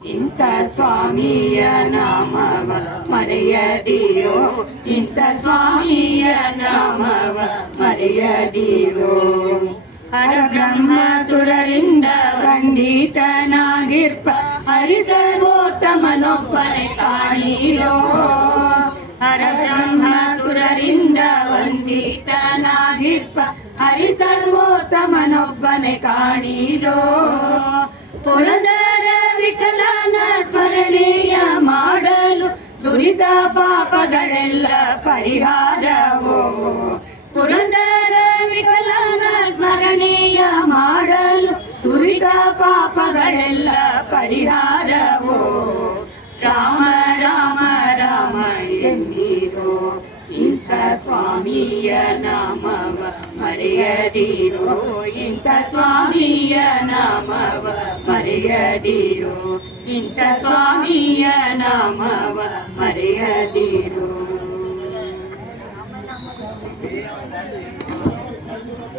ಇಂಥ ಸ್ವಾಮಿಯ ನಾಮವ ಮರೆಯದಿರೋ ಇಂಥ ಸ್ವಾಮಿಯ ನಾಮವ ಮರೆಯದಿರೋ ಹರ ಬ್ರಹ್ಮ ಸುರರಿಂದ ಖಂಡಿತನಾಗಿರ್ಪ ಹರಿಸರ್ವೋತ್ತಮನೊಬ್ಬನೆ ಕಾಣಿರೋ ಹರ ಬ್ರಹ್ಮ ಸುರರಿಂದ ವಂದಿತನಾಗಿರ್ಪ ಹರಿಸರ್ವೋತ್ತಮನೊಬ್ಬನೆ ಕಾಣಿರೋ ಪುರದರ ದುರಿತ ಪಾಪಗಳೆಲ್ಲ ಪರಿಹಾರವೋ? ವಿಕಲನ ಸ್ಮರಣೆಯ ಮಾಡಲು ಉಳಿದ ಪಾಪಗಳೆಲ್ಲ ಪರಿಹಾರವೋ ಸ್ವಾಮಿಯ ನಾಮವ ಮರೆಯದಿರೋ. ಇಂಥ ಸ್ವಾಮಿಯ ನಾಮವ ಮರೆಯದಿರೋ. ಇಂಥ ಸ್ವಾಮಿಯ ನಾಮವ ಮರೆಯದಿರೋ.